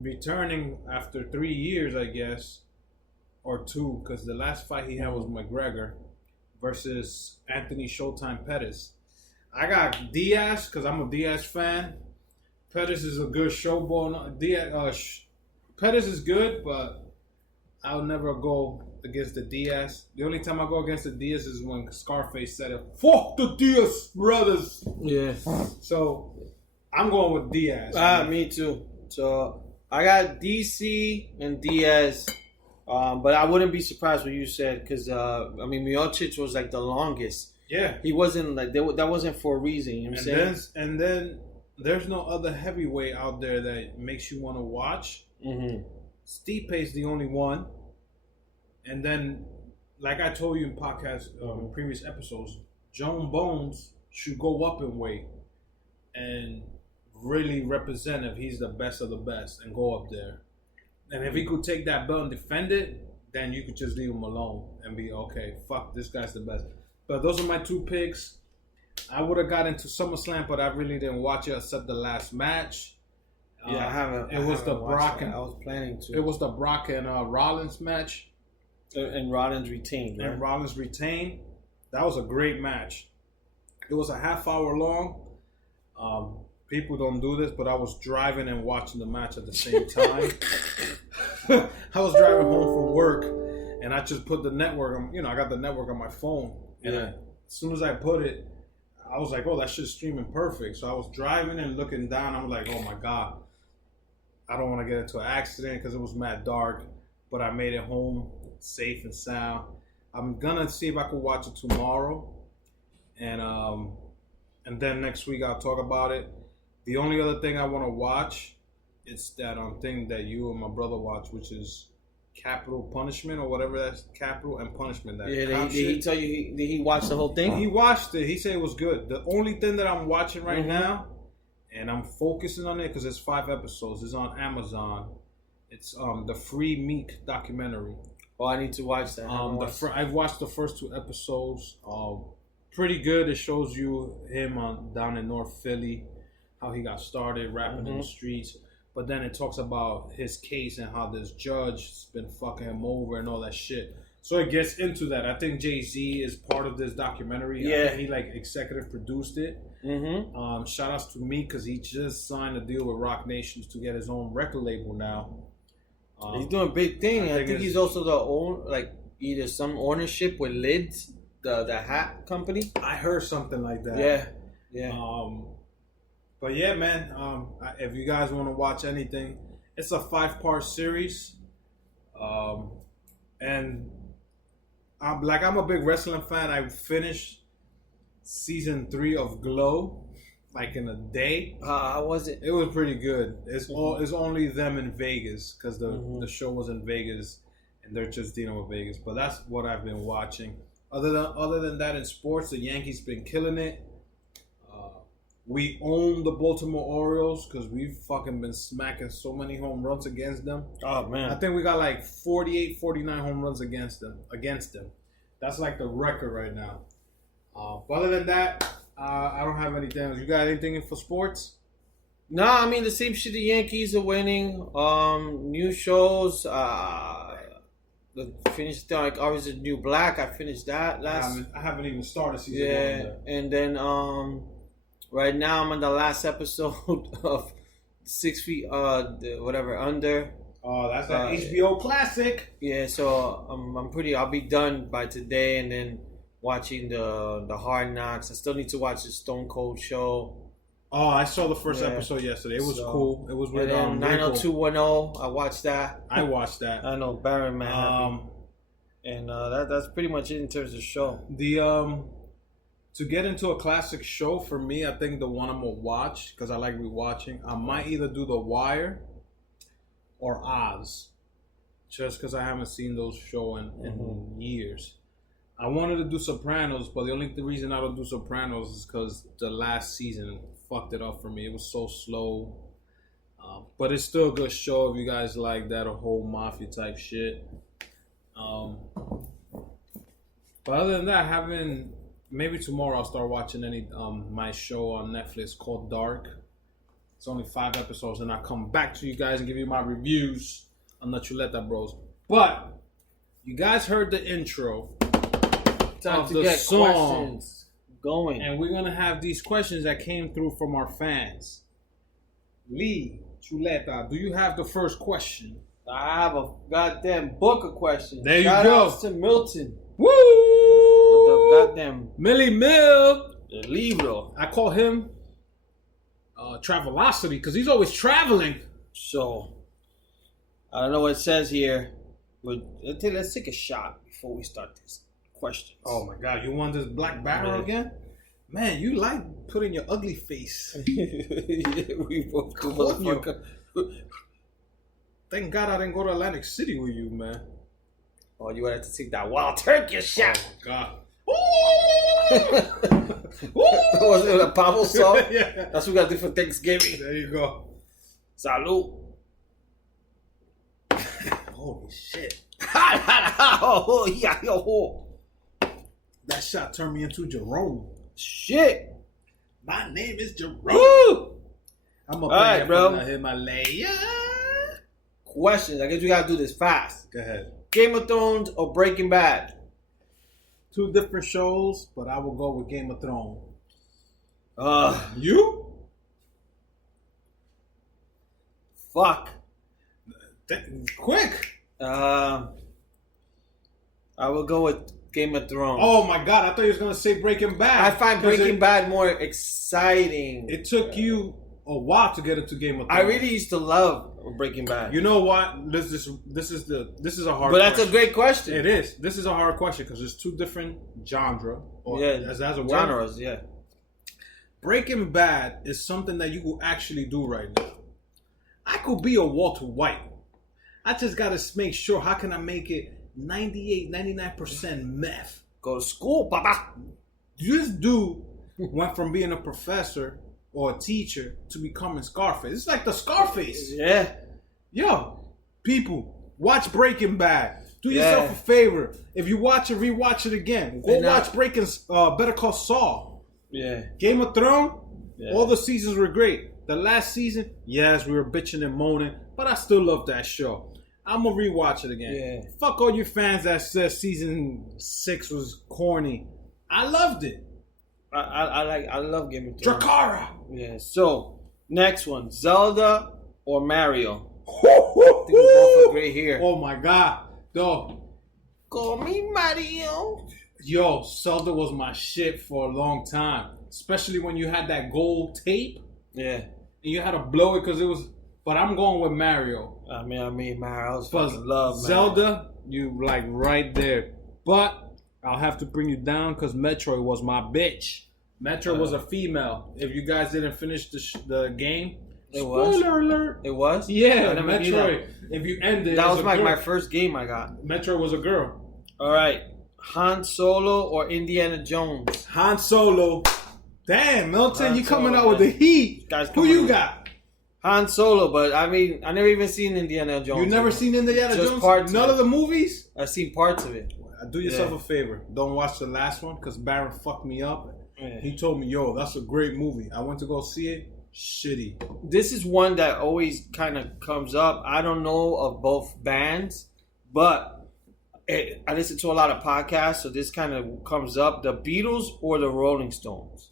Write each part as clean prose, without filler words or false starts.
returning after 3 years, I guess, or two, because the last fight he had was McGregor versus Anthony Showtime Pettis. I got Diaz because I'm a Diaz fan. Pettis is a good showball. Pettis is good, but I'll never go against the Diaz. The only time I go against the Diaz is when Scarface said it. Fuck the Diaz brothers. Yeah. So I'm going with Diaz. Me too. So I got DC and Diaz. But I wouldn't be surprised what you said because Miocic was like the longest. Yeah, he wasn't like that wasn't for a reason. You know what I'm saying? And then there's no other heavyweight out there that makes you want to watch. Mm-hmm. Stipe's the only one. And then, like I told you in podcast, in previous episodes, John Bones should go up in weight and really represent if he's the best of the best and go up there. And if he could take that belt and defend it, then you could just leave him alone and be okay. Fuck, this guy's the best. But those are my two picks. I would have got into SummerSlam, but I really didn't watch it except the last match. Yeah, I haven't. It was the Brock and I was planning to. It was the Brock and Rollins match. And Rollins retained. Right? And Rollins retained. That was a great match. It was a half hour long. People don't do this, but I was driving and watching the match at the same time. I was driving home from work, and I just put the network on. I got the network on my phone, and as soon as I put it, I was like, "Oh, that shit's streaming perfect." So I was driving and looking down. I'm like, "Oh my god, I don't want to get into an accident because it was mad dark." But I made it home safe and sound. I'm gonna see if I can watch it tomorrow, and then next week I'll talk about it. The only other thing I want to watch is that thing that you and my brother watch, which is Capital Punishment or whatever that's Capital and Punishment. Did he tell you? Did he watch the whole thing? He watched it. He said it was good. The only thing that I'm watching right now, and I'm focusing on it because it's 5 episodes. It's on Amazon. It's the Free Meek documentary. Oh, I need to watch that. I've watched the first 2 episodes. Pretty good. It shows you him down in North Philly. How he got started rapping in the streets. But then it talks about his case and how this judge has been fucking him over and all that shit. So it gets into that. I think Jay-Z is part of this documentary. Yeah. He executive produced it. Mm-hmm. Shout outs to me because he just signed a deal with Rock Nations to get his own record label now. He's doing a big thing. I think he's also the either some ownership with Lids, the hat company. I heard something like that. Yeah. But yeah, man, if you guys want to watch anything, it's a 5-part series. And I'm a big wrestling fan. I finished season 3 of Glow in a day. How was it? It was pretty good. It's only them in Vegas because the show was in Vegas and they're just dealing with Vegas. But that's what I've been watching. Other than that, in sports, the Yankees been killing it. We own the Baltimore Orioles because we've fucking been smacking so many home runs against them. Oh, man. I think we got 48, 49 home runs against them. That's the record right now. But other than that, I don't have anything. You got anything for sports? Nah, the same shit. The Yankees are winning. New shows. Finished obviously New Black. I finished that last. I haven't even started season 1. Yeah, and then right now I'm on the last episode of 6 Feet whatever under. Oh, that's that HBO classic. Yeah, so I'll be done by today, and then watching the Hard Knocks. I still need to watch the Stone Cold show. Oh, I saw the first episode yesterday. It was cool. It was with 90210. I watched that. I watched that. I know Baron Man. And that's pretty much it in terms of the show. To get into a classic show for me, I think the one I'm gonna watch because I like rewatching. I might either do The Wire or Oz, just because I haven't seen those shows in years. I wanted to do Sopranos, but the only reason I don't do Sopranos is because the last season fucked it up for me. It was so slow. But it's still a good show if you guys like that whole mafia type shit. But other than that, maybe tomorrow I'll start watching my show on Netflix called Dark. It's only 5 episodes, and I'll come back to you guys and give you my reviews on the Chuleta Bros. But you guys heard the intro Time of to the get song, questions going. and we're gonna have these questions that came through from our fans. Lee Chuleta, do you have the first question? I have a goddamn book of questions. There you Shout go. outs to Milton. Woo! With the goddamn Millie Mill. libro. I call him Travelocity because he's always traveling. So, I don't know what it says here, but let's take a shot before we start this questions. Oh my God, you want this black barrel again? Man, you like putting your ugly face. Yeah, we both do, motherfucker. Thank God I didn't go to Atlantic City with you, man. Oh, you had to take that wild turkey shot. Oh God. Was it a Pablo song? Yeah. That's what we got to do for Thanksgiving. There you go. Salud. Holy shit. Oh, yeah, yo. That shot turned me into Jerome. Shit. My name is Jerome. Woo! I'm All right, bro. Himalaya. Questions. I guess we got to do this fast. Go ahead. Game of Thrones or Breaking Bad? 2 different shows, but I will go with Game of Thrones. You? Fuck. Quick. I will go with Game of Thrones. Oh my God, I thought you was going to say Breaking Bad. I find Breaking Bad more exciting. It took you a while to get into Game of Thrones. I really used to love Breaking Bad. You know what? This is a hard. But that's question. a great question. It is. This is a hard question because there's 2 different genre. Or as a word. Genres. Yeah. Breaking Bad is something that you will actually do right now. I could be a Walter White. I just gotta make sure. How can I make it 98, 99% meth? Go to school, papa. This dude went from being a professor or a teacher to becoming Scarface. It's like the Scarface. Yeah. Yo, people, watch Breaking Bad. Do yourself a favor. If you watch it, rewatch it again. Go watch Better Call Saul. Yeah. Game of Thrones, Yeah. all the seasons were great. The last season, yes, we were bitching and moaning, but I still love that show. I'm going to rewatch it again. Yeah. Fuck all you fans that said season 6 was corny. I loved it. I love Game of Thrones. Dracarys. Yeah. So, next one. Zelda or Mario? I think we both agree here. Oh my God. Dog. Call me Mario. Yo, Zelda was my shit for a long time. Especially when you had that gold tape. Yeah. And you had to blow it because it was... But I'm going with Mario. I mean, Mario. Because Zelda, you like right there. But I'll have to bring you down because Metroid was my bitch. Metroid was a female. If you guys didn't finish the game... Spoiler alert. It was? Yeah, Metroid. If you ended, that was my first game I got. Metroid was a girl. All right, Han Solo or Indiana Jones? Han Solo. Damn, Milton, you coming out with the heat. Who you got? Han Solo, but I mean, I never even seen Indiana Jones. You never seen Indiana Jones? Parts None of the movies? I've seen parts of it. Do yourself a favor. Don't watch the last one because Baron fucked me up. Yeah. He told me, yo, that's a great movie. I went to go see it. Shitty. This is one that always kind of comes up. I don't know of both bands, but I listen to a lot of podcasts, so this kind of comes up. The Beatles or the Rolling Stones?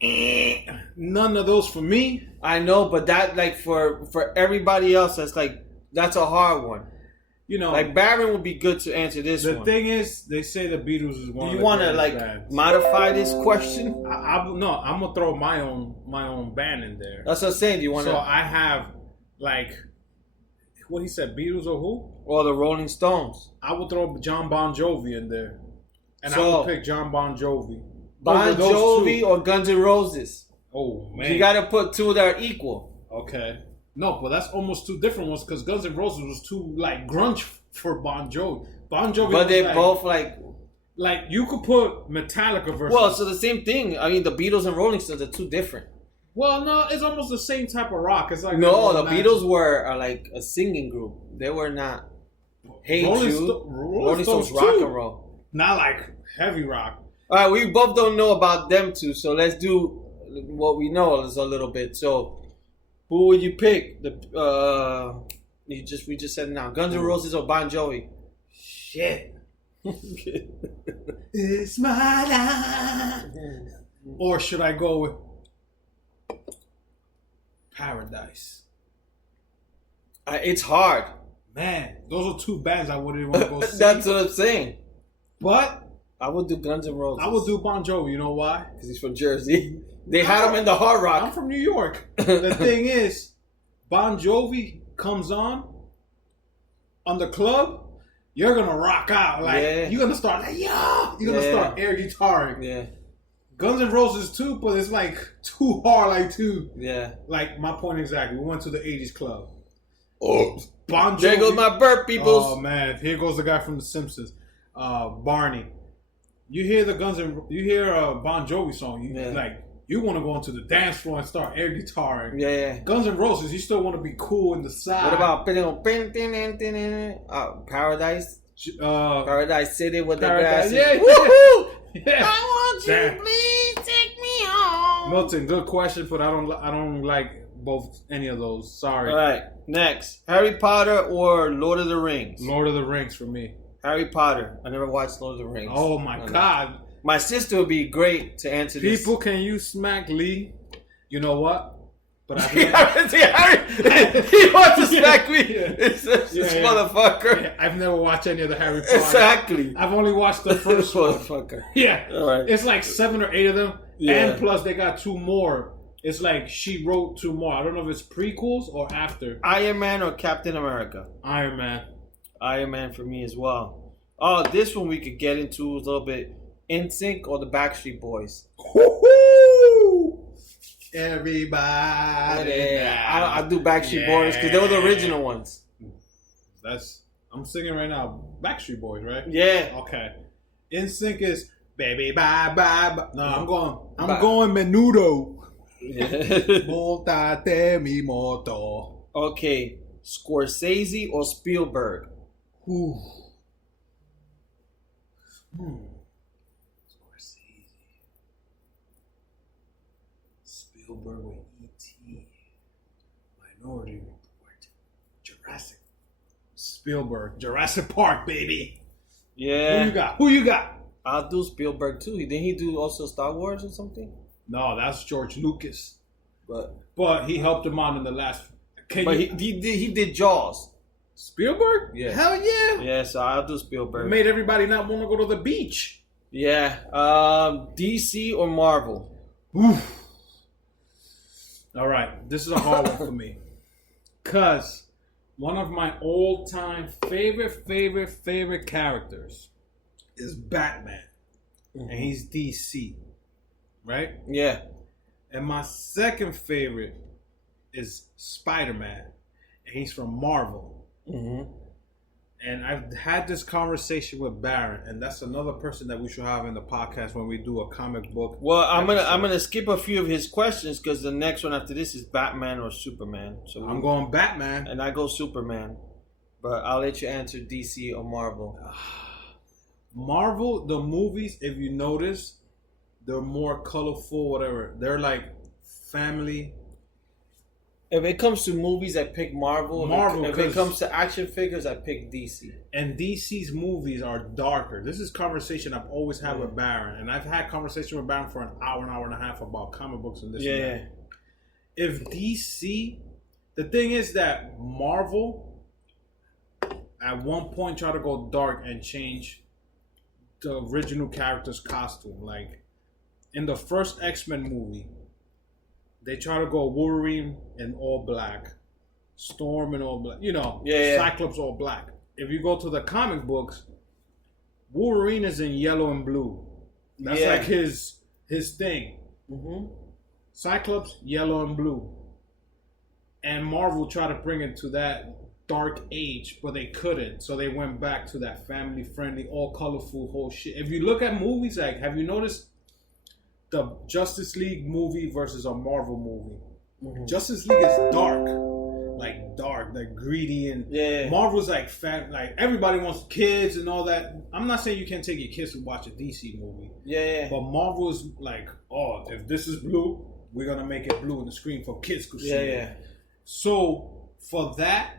None of those for me. I know, but that like for everybody else, that's a hard one. You know, like Baron would be good to answer this one. The thing is, they say the Beatles is one. Do you want to modify this question? No, I'm gonna throw my own band in there. That's what I'm saying. Do you want to? So I have what he said, Beatles or who? Or the Rolling Stones. I would throw John Bon Jovi in there, and I would pick John Bon Jovi. Bon Jovi or Guns N' Roses. Oh man, you got to put 2 that are equal. Okay. No, but that's almost 2 different ones because Guns N' Roses was too grunge for Bon Jovi. Bon Jovi, but they're both you could put Metallica versus. Well, so the same thing. I mean, the Beatles and Rolling Stones are 2 different. Well, no, it's almost the same type of rock. It's like no, the Beatles were like a singing group. They were not. Hey Jude, Rolling Stones rock and roll. Not like heavy rock. All right, we both don't know about them 2, so let's do what we know a little bit. So. Who would you pick? We just said it now. Guns N' Roses or Bon Jovi? Shit. It's my life. Or should I go with Paradise? It's hard. Man, those are two bands I wouldn't want to go see. That's what I'm saying. But I would do Guns N' Roses. I would do Bon Jovi. You know why? Because he's from Jersey. They had him in the Hard Rock. I'm from New York. The thing is, Bon Jovi comes on the club, you're gonna rock out. Like you're gonna start like you're gonna start air guitaring. Yeah. Guns N' Roses too, but it's like too hard, like my point exactly. We went to the 80s club. Oh, Bon Jovi. There goes my burp, peoples. Oh man, here goes the guy from The Simpsons, Barney. You hear Bon Jovi song, you want to go into the dance floor and start air guitaring. Yeah. Guns N' Roses, you still want to be cool in the side. What about Paradise? Paradise City with the grass. Yeah. Woohoo! Yeah. I want you, please take me home. Milton, good question, but I don't like any of those. Sorry. All right, next, Harry Potter or Lord of the Rings? Lord of the Rings for me. Harry Potter. I never watched Lord of the Rings. Oh my God. My sister would be great to answer this. People, can you smack Lee? You know what? But He wants to smack me. This motherfucker. Yeah, I've never watched any of the Harry Potter. Exactly. I've only watched the first one. Motherfucker. Yeah. All right. It's like 7 or 8 of them. Yeah. And plus they got 2 more. It's like she wrote 2 more. I don't know if it's prequels or after. Iron Man or Captain America? Iron Man. Iron Man for me as well. Oh, this one we could get into a little bit. NSYNC or the Backstreet Boys? Woo-hoo! Everybody. Yeah. I do Backstreet Boys because they were the original ones. I'm singing right now. Backstreet Boys, right? Yeah. Okay. NSYNC is baby bye bye. No, I'm going menudo. Montate mi moto. Okay. Scorsese or Spielberg? Ooh. Scorsese. Spielberg with E.T. Minority Report. Jurassic. Spielberg. Jurassic Park, baby. Yeah. Who you got? I'll do Spielberg too. Didn't he do also Star Wars or something? No, that's George Lucas. But he helped him out in the last. He did Jaws. Spielberg? Yeah. Hell yeah. Yeah, so I'll do Spielberg. It made everybody not want to go to the beach. Yeah. DC or Marvel? Oof. All right. This is a hard one for me. Because one of my all-time favorite characters is Batman. Mm-hmm. And he's DC. Right? Yeah. And my second favorite is Spider-Man. And he's from Marvel. Mm-hmm. And I've had this conversation with Baron, and that's another person that we should have in the podcast when we do a comic book. Well, I'm gonna skip a few of his questions because the next one after this is Batman or Superman. So I'm going Batman, and I go Superman, but I'll let you answer DC or Marvel. Marvel, the movies, if you notice, they're more colorful. Whatever, they're like family. If it comes to movies, I pick Marvel. If it comes to action figures, I pick DC. And DC's movies are darker. This is conversation I've always had with Baron. And I've had conversation with Baron for an hour and a half about comic books and this and that. If DC, the thing is that Marvel at one point tried to go dark and change the original character's costume. Like in the first X-Men movie, they try to go Wolverine in all black, Storm in all black, Cyclops all black. If you go to the comic books, Wolverine is in yellow and blue. That's like his thing. Mm-hmm. Cyclops, yellow and blue. And Marvel tried to bring it to that dark age, but they couldn't. So they went back to that family-friendly, all colorful whole shit. If you look at movies, like, have you noticed the Justice League movie versus a Marvel movie? Mm-hmm. Justice League is dark, like greedy, and Marvel's like fat, like everybody wants kids and all that. I'm not saying you can't take your kids to watch a DC movie, but Marvel's like, oh, if this is blue, we're gonna make it blue on the screen for kids to see. So for that,